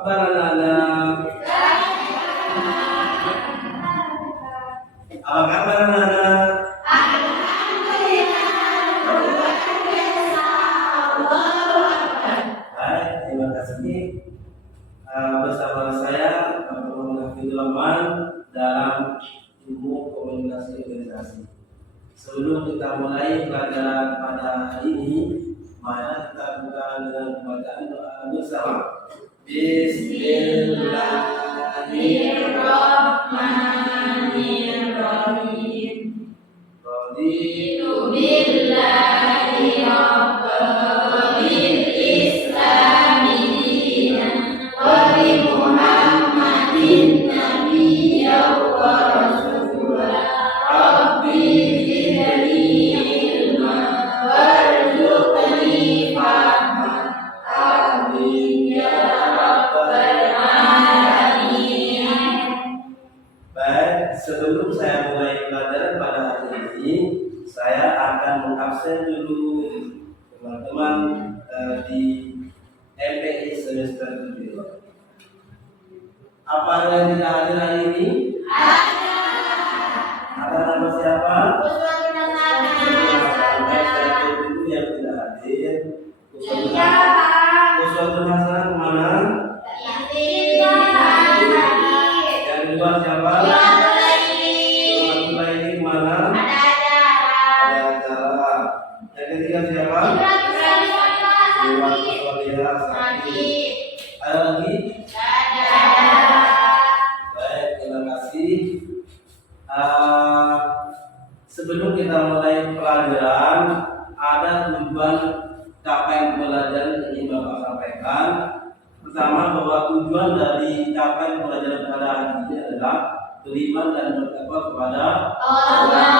kabar anak-anak? Apa kabar anak-anak? Baik, terima kasih. Bersama saya Bapak Rahman dalam ilmu komunikasi organisasi. Sebelum kita mulai pelajaran pada hari ini, mari kita buka dengan bacaan doa bersama. Bismillahirrahmanirrahim. Raditu billahi rabban wa bil islami dinan wa bi Muhammadin nabiyyan wa rasulan. Rabbi zidni ilman warzuqni fahman. Amin ya rabbal alamin. Baik, sebelum saya mulai pelajaran pada hari ini, saya akan mengabsen dulu teman-teman di MPI semester 7. Apa ada yang tidak hadir hari ini? Ada nama siapa? Saya dulu yang tidak hadir. Uswatul Hasanah kemana? Yang kedua siapa? Ini kemana? Ada acara. Yang ketiga siapa? Ada lagi? Baik, terima kasih. Sebelum kita mulai pelajaran, ada tujuan capaian pelajaran yang ingin Bapak sampaikan. Pertama, bahwa tujuan dari capaian pelajaran pada hari ini adalah beriman dan bertakwa kepada Allah.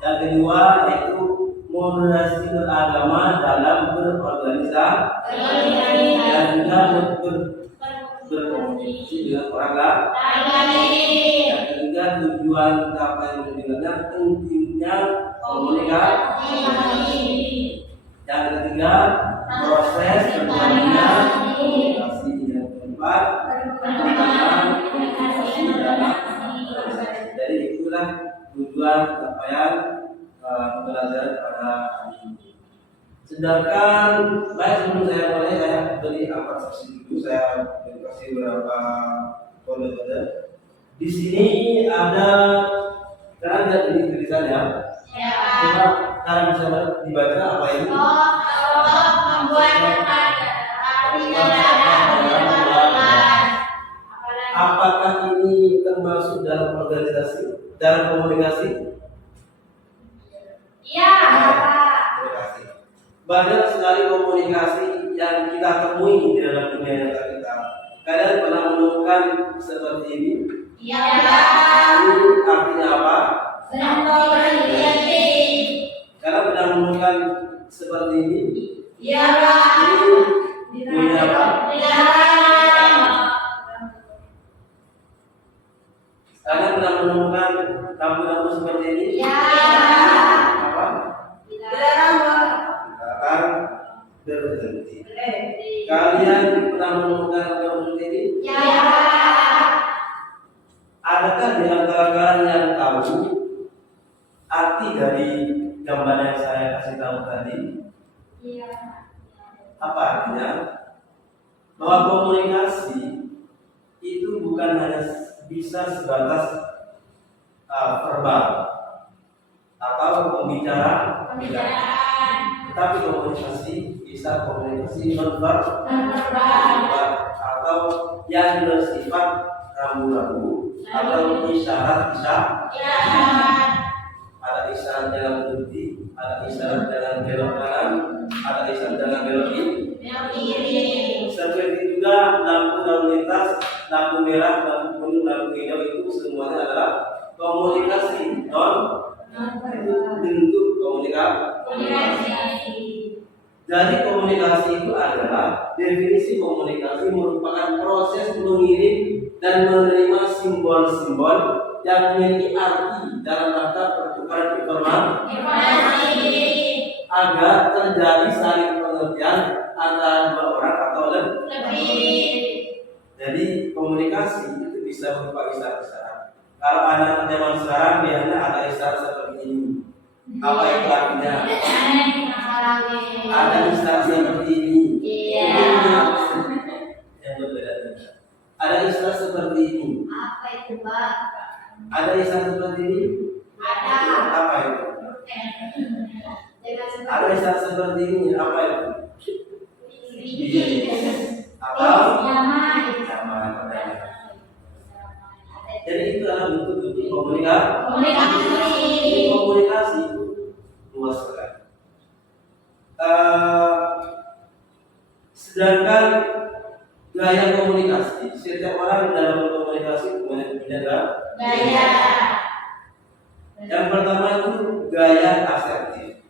Yang kedua, yaitu moderasi beragama dalam berorganisasi dan juga berkomunikasi dengan orang lain. Yang ketiga, tujuan capaian pelajaran pentingnya komunikasi. Yang ketiga, proses terjadinya komunikasi. Yang keempat, pengembangan komunikasi dalam organisasi. Jadi itulah tujuan capaian pelajaran pada hari ini. Sedangkan baik, sebelum saya mulai, saya beri apresiasi dulu. Saya kasih beberapa kode-kode. Di sini ada, karena ada ini tulisan ya. Coba kalian bisa dibaca apa ini? Apakah ini termasuk dalam organisasi, dalam komunikasi? Iya. Terima kasih. Banyak sekali komunikasi yang kita temui di dalam dunia nyata kita. Kalian pernah menemukan seperti ini? Iya. Ini artinya apa? Sedang komunikasi. Kalian pernah menemukan seperti ini? Iya. Ini bunyinya apa? Kalian pernah menemukan lampu-lampu seperti ini? Iya. Apa? Dilarang berhenti. Kalian pernah menemukan lampu seperti ini? Iya. Adakah di antara kalian yang tahu arti dari gambar yang saya kasih tahu tadi? Iya. Apa artinya? Bahwa komunikasi itu bukan hanya bisa sebatas verbal atau pembicaraan, tetapi komunikasi bisa komunikasi non-verbal atau yang bersifat rambu-rambu atau isyarat. Ada isyarat dalam berhenti, ada isyarat dalam belok kanan, ada isyarat dalam belok kiri. Seperti juga lampu lalu lintas, lampu merah, lampu kuning, lampu hijau, itu semuanya adalah komunikasi itu bentuk komunikasi. Jadi komunikasi itu adalah definisi komunikasi merupakan proses mengirim dan menerima simbol-simbol yang memiliki arti dalam rangka pertukaran informasi agar terjadi saling pengertian antara dua orang atau lebih. Kalau anak zaman sekarang biasanya ada isyarat seperti ini. Apa itu artinya? Ada isyarat seperti ini. Yang berbeda. Ada isyarat seperti ini. Apa itu, Pak? Ada isyarat seperti ini. Ada. Apa itu? Ada isyarat seperti ini. Apa itu? Apa? Sama. Jadi itu adalah bentuk-bentuk komunikasi. Komunikasi itu luas sekali. Sedangkan gaya komunikasi, setiap orang dalam berkomunikasi punya gaya. Yang pertama itu gaya asertif,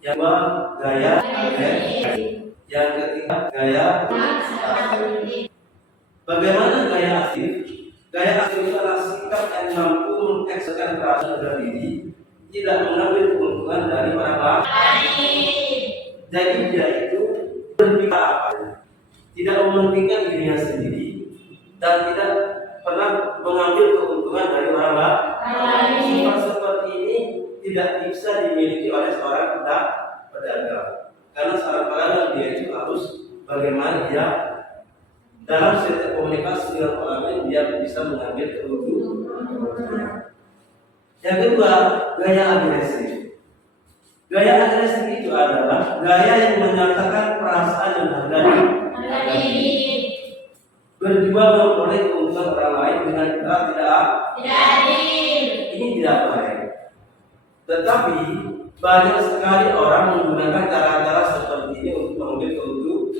yang kedua gaya agresif, yang ketiga gaya pasif. Bagaimana gaya aktif? Gaya aktif itu adalah sikap yang mampu mengekspresikan perasaan dan diri, tidak mengambil keuntungan dari orang lain. Jadi dia itu berpikir apa, tidak mementingkan dirinya sendiri dan tidak pernah mengambil keuntungan dari orang lain. Sifat seperti ini tidak bisa dimiliki oleh seorang pedagang, karena seorang pedagang dia itu harus bagaimana dia dalam setiap komunikasi dengan orang lain dia bisa mengambil keuntungan. Yang kedua, gaya agresif. Gaya agresif itu adalah gaya yang menyatakan perasaan dan harga diri. Berjuang memperoleh keuntungan orang lain dengan cara tidak adil. Ini tidak baik. Tetapi banyak sekali orang menggunakan cara-cara seperti ini untuk mengambil keuntungan.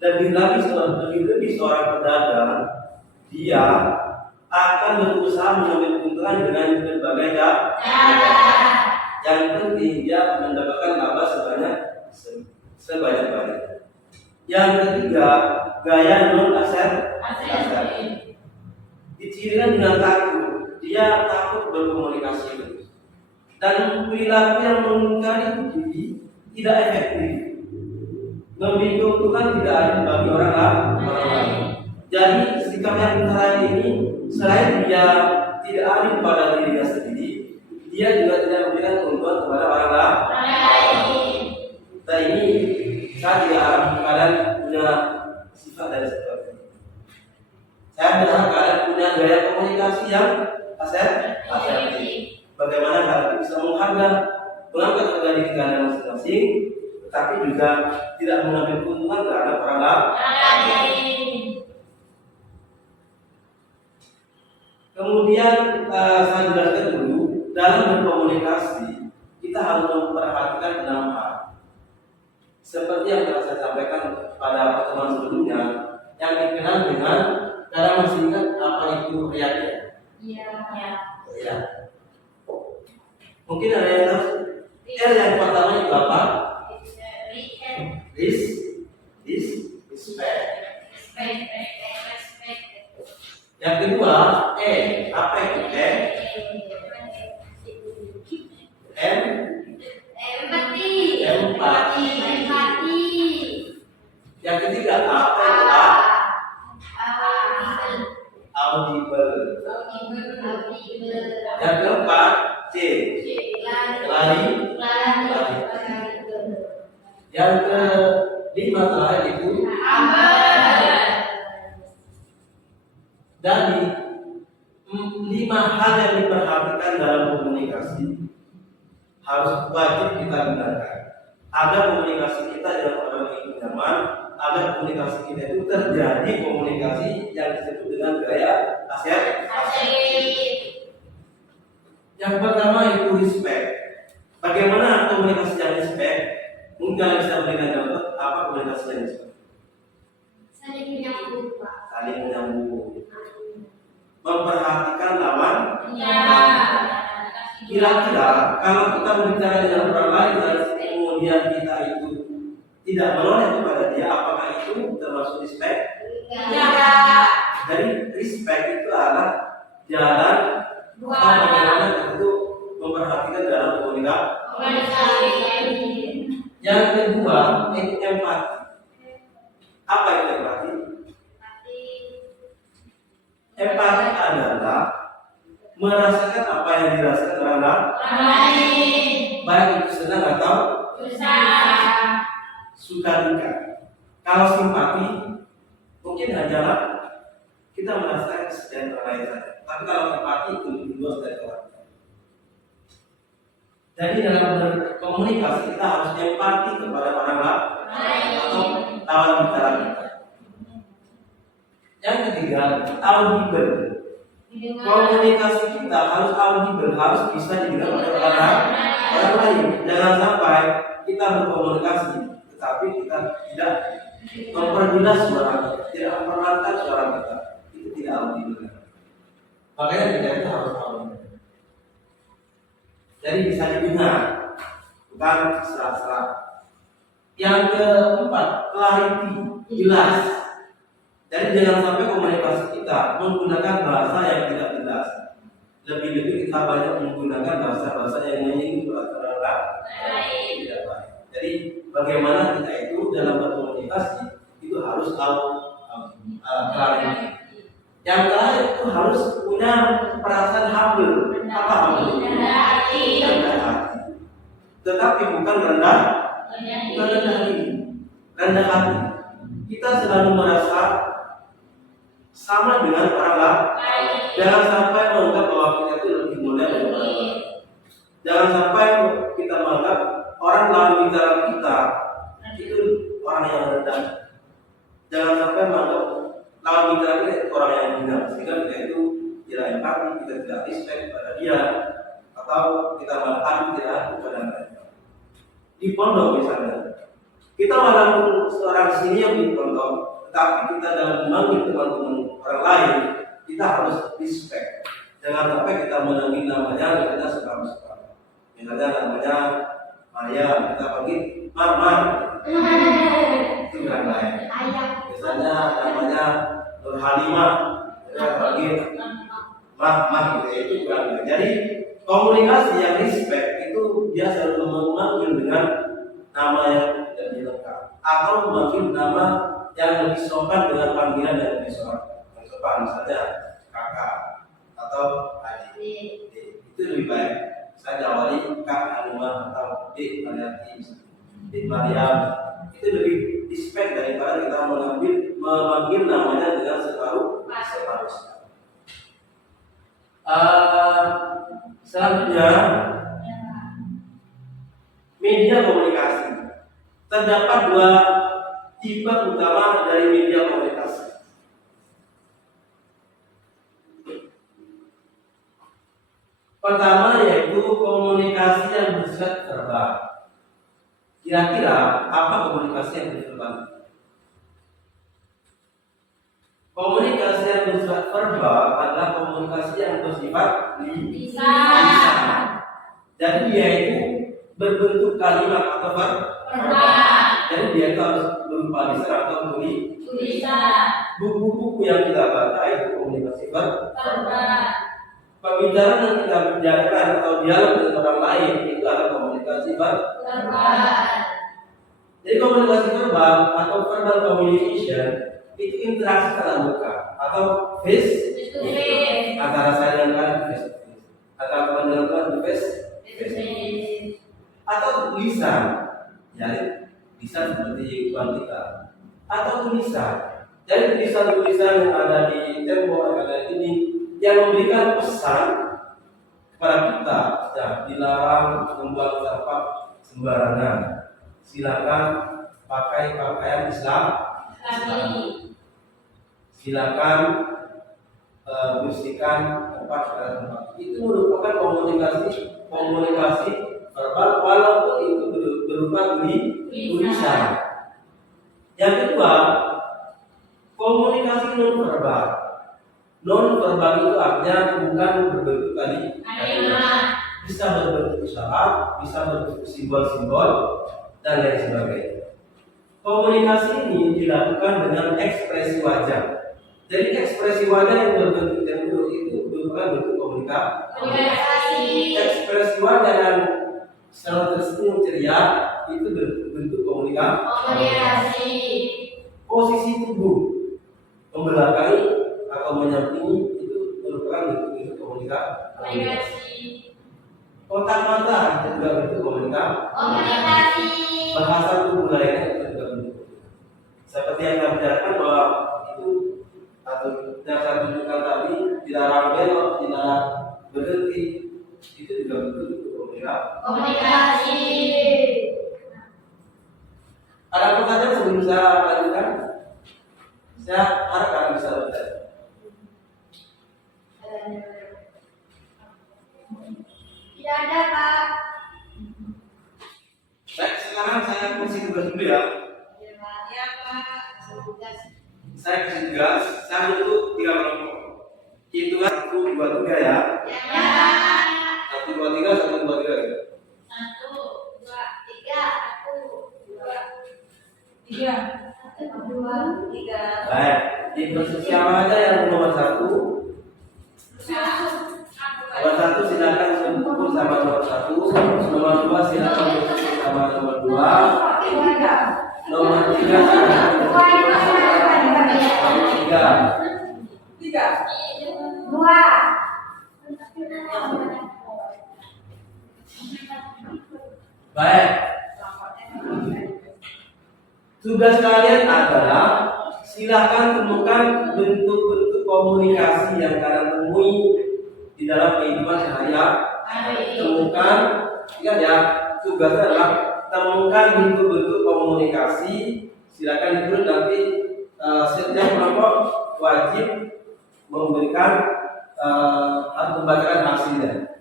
Lebih seorang pedagang dia akan berusaha mengambil keuntungan dengan berbagai cara. Yang penting dia mendapatkan laba sebanyak-banyaknya. Yang ketiga, gaya non asertif. Dicirikan dengan takut. Dia takut berkomunikasi dan perilaku yang mengingkari diri tidak efektif. Memberi keuntungan tidak adil bagi orang lain. Jadi sikap yang antara ini selain dia tidak adil pada dirinya sendiri, dia juga tidak memberikan keuntungan kepada orang lain. Nah ini saya tidak harap kalian punya sifat dan seperti ini. Saya berharap kalian punya gaya komunikasi yang asertif. Bagaimana kalian bisa mengangkat harga diri kalian masing-masing, tetapi juga tidak mengambil keuntungan terhadap orang lain. Kemudian saya jelaskan dulu, dalam berkomunikasi kita harus memperhatikan 6 hal. Seperti yang telah saya sampaikan pada pertemuan sebelumnya, yang dikenal dengan dalam singkat apa itu reaksi. Iya. Mungkin ada yang tahu. R yang pertama itu apa? Respect. Yang kedua, apa itu empati. Yang ketiga, apa itu audible. Yang keempat, lari. Yang kelima terakhir itu dari 5 hal yang diperhatikan dalam komunikasi harus wajib kita gunakan agar komunikasi kita dengan orang itu nyaman, agar komunikasi kita itu terjadi komunikasi yang disebut dengan gaya asertif. Yang pertama itu respect. Bagaimana komunikasi yang respect? Mungkin bisa berikan contoh apa komunikasi yang respect? Saling menyambut, Pak. Saling menyambut. Memperhatikan lawan. Kira-kira kalau kita berbicara dengan orang lain dan kemudian kita itu tidak menoleh kepada dia, apakah itu termasuk respect? Jadi respect itu adalah jalan bagaimana kita itu memperhatikan dalam komunikasi. Yang kedua itu empati. Apa itu empati? Empati adalah merasakan apa yang dirasakan orang lain, baik itu senang atau suka duka. Kalau simpati mungkin hanyalah kita merasakan kesedihan orang lain saja. Tapi kalau empati itu lebih luas dari orang lain. Jadi dalam berkomunikasi kita harus empati kepada orang lain atau lawan bicara kita. Yang ketiga, audible. Komunikasi kita harus audible, harus bisa didengar oleh orang lain. Jangan sampai kita berkomunikasi tetapi kita tidak memperjelas suara kita, tidak memperlantar suara kita. Itu tidak audible. Makanya kita itu harus audible. Jadi bisa didengar, bukan serah-serah. Yang keempat, clarity, jelas. Jadi jangan sampai komunikasi kita menggunakan bahasa yang tidak jelas. Lebih-lebih kita banyak menggunakan bahasa-bahasa yang menyinggung perasaan orang lain. Tidak baik. Jadi bagaimana kita itu dalam berkomunikasi itu harus tahu clarity. Yang terakhir itu harus punya perasaan humble. Apa humble? Rendah hati. Tetapi bukan rendah hati. Rendah hati. Kita selalu merasa sama dengan orang lain. Jangan sampai menganggap bahwa kita itu lebih mulia dari orang lain. Jangan sampai kita menganggap orang lawan bicara kita itu orang yang rendah. Jangan sampai menganggap lawan bicara kita itu orang yang hina, sehingga kita itu tidak empati, kita tidak respect pada dia, atau kita malah tidak aku pada mereka. Di pondok misalnya, kita walaupun seorang senior di pondok, tetapi kita dalam memanggil teman-teman orang lain, kita harus respect. Jangan sampai kita menamai namanya, kita suka-suka. Misalnya namanya Maria, kita panggil Mar. Itu orang lain. Misalnya namanya Nur Halimah, kita panggil Mah gitu. Itu orang lain. Jadi komunikasi yang respect itu dia selalu memanggil dengan nama yang lebih lengkap, atau memanggil nama yang lebih sopan dengan panggilan yang lebih sopan, misalnya kakak atau adik. Itu lebih baik. Saya awali Kak Halimah atau Dik Mariati, Dik Mariam. Itu lebih respect daripada kita memanggil namanya dengan separuh. Selanjutnya, media komunikasi. Terdapat dua tipe utama dari media komunikasi. Pertama yaitu komunikasi yang bersifat verbal. Kira-kira apa komunikasi yang bersifat? Komunikasi yang bersifat verbal adalah komunikasi yang bersifat lisan. Jadi dia itu berbentuk kalimat atau verbal. Jadi dia itu harus berupa lisan atau tulisan. Buku-buku yang kita baca itu komunikasi verbal. Pembicaraan yang kita bicarakan atau dialog dengan orang lain itu adalah komunikasi verbal. Jadi komunikasi verbal atau verbal communication itu interaksi tatap muka atau face to face antara saya dengan kalian, face to face, antara teman dengan teman, face to face, atau lisan. Jadi lisan seperti tuan kita, atau tulisan. Jadi tulisan-tulisan yang ada di tembok, yang ada ini, yang memberikan pesan kepada kita, ya, dilarang membuang sampah sembarangan. Silakan pakai pakaian Islam. Silakan bersihkan tempat. Itu merupakan komunikasi verbal, walaupun itu berupa tulisan. Yang kedua, komunikasi non verbal. Non verbal itu artinya bukan berbentuk kalimat, bisa berbentuk isyarat, bisa berbentuk simbol-simbol dan lain sebagainya. Komunikasi ini dilakukan dengan ekspresi wajah. Jadi ekspresi wajah yang berbentuk cemburu itu merupakan bentuk komunikasi. Ekspresi wajah yang selalu tersenyum ceria itu bentuk komunikasi. Posisi tubuh membelakangi atau menyampingi Kontak mata itu juga bentuk komunikasi. Bahasa tubuh lainnya itu juga bentuk. Seperti yang kami bicarakan bahwa itu atau yang saya tunjukkan tadi dilarang belok, dilarang berhenti, itu juga bentuk komunikasi. Ada pertanyaan sebelum saya lanjutkan? Saya harap kalian bisa bertanya. Tidak ada, Pak. Baik, sekarang saya kasih tugas dulu ya. Ya, Pak. Tugas. Saya kasih tugas, saya bentuk 3 kelompok. Hitungan 1, 2, 3 ya. Ya. 1, 2, 3, 1, 2, 3 ya. 1, 2, 3, 1, 2, 3. Baik, di siapa aja yang nomor 1? Nomor 1 silakan berkumpul sama nomor 1. Nomor 2 silakan berkumpul sama nomor 2. Nomor 3 silakan berkumpul sama nomor 3. 2. Baik. Tugas kalian adalah silakan temukan bentuk-bentuk komunikasi yang kalian temui di dalam kehidupan sehari-hari. Temukan, ya, tugasnya adalah temukan bentuk-bentuk komunikasi. Silakan ditulis nanti setiap kelompok wajib memberikan atau membacakan hasilnya.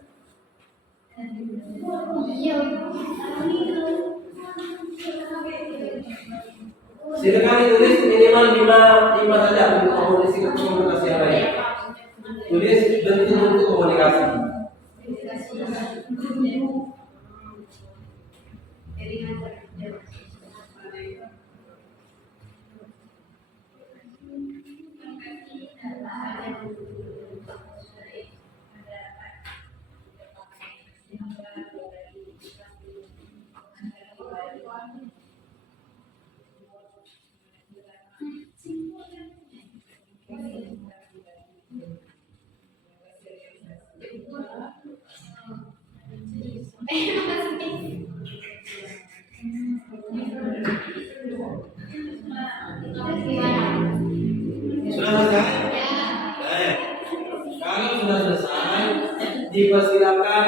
Silakan ditulis minimal 5 saja untuk komunikasi yang lain. Tulis bentuk-bentuk komunikasi. Sudah selesai? Baik. Kalau sudah selesai, dipersilakan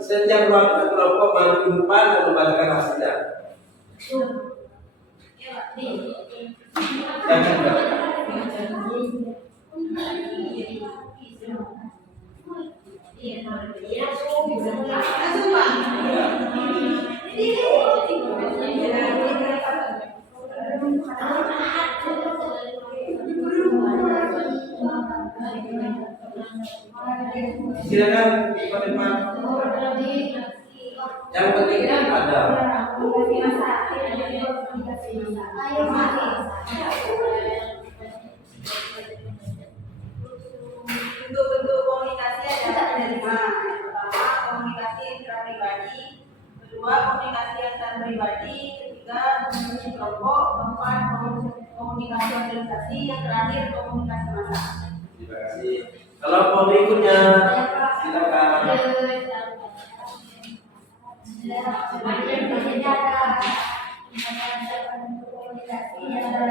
setiap kelompok maju ke depan dan membacakan hasilnya. Jangan bergerak. Silakan ke depan. Yang pentingnya ada. Bentuk-bentuk komunikasi adalah dari mana? Pertama, komunikasi intrapribadi. Kedua, komunikasi antar pribadi. Ketiga, komunikasi kelompok. Keempat, komunikasi organisasi. Yang terakhir, komunikasi massa. Terima kasih. Kelompok berikutnya, silakan.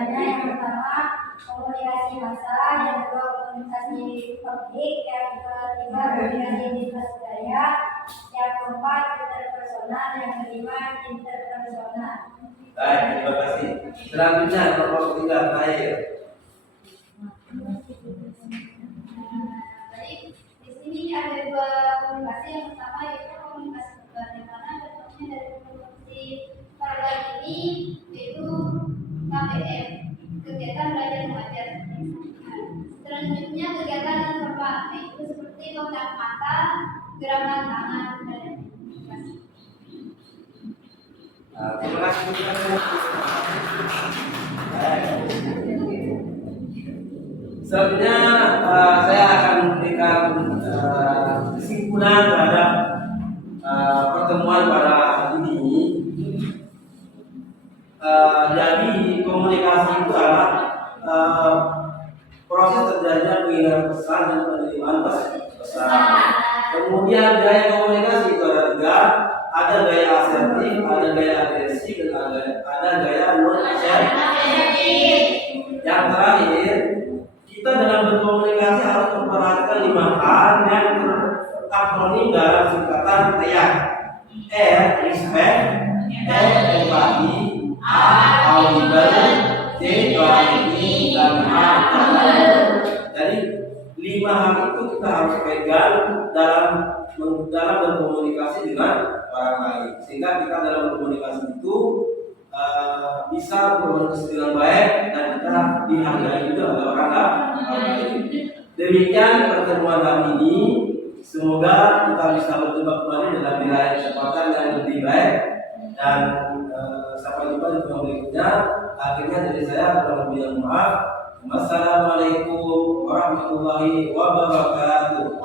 Yang pertama komunikasi massa, yang kedua komunikasi publik, yang ketiga komunikasi lintas budaya, yang keempat interpersonal, yang kelima interpersonal. Baik, terima kasih. Selanjutnya kelompok ketiga terakhir. Di sini ada 2 komunikasi. Yang pertama yaitu komunikasi verbal, di mana bentuknya dari komunikasi verbal ini yaitu KBM, kegiatan belajar mengajar. Selanjutnya kegiatan non verbal, yaitu seperti kontak mata, gerakan tangan, dan Terima kasih. Selanjutnya saya akan memberikan kesimpulan terhadap pertemuan pada hari ini. Jadi komunikasi itu adalah proses terjadinya pengiriman pesan dan penerimaan pesan. besar. Kemudian gaya komunikasi itu ada tiga, ada gaya asertif, ada gaya agresif, dan ada gaya non asertif. Yang terakhir, kita dalam berkomunikasi harus memperhatikan 5 hal yang terakronim dalam singkatan TEAK. R, respect, E, empati, A, audible, C, clarity, dan H, channel. Jadi 5 hal itu kita harus pegang dalam berkomunikasi dengan orang lain, sehingga kita dalam berkomunikasi itu bisa berkomunikasi dengan baik dan kita dihargai juga oleh orang lain. Demikian pertemuan hari ini. Semoga kita bisa berjumpa kembali dalam wilayah kesempatan yang lebih baik, dan sampai jumpa di video berikutnya. Akhirnya dari saya kurang lebih maaf. Wassalamualaikum warahmatullahi wabarakatuh.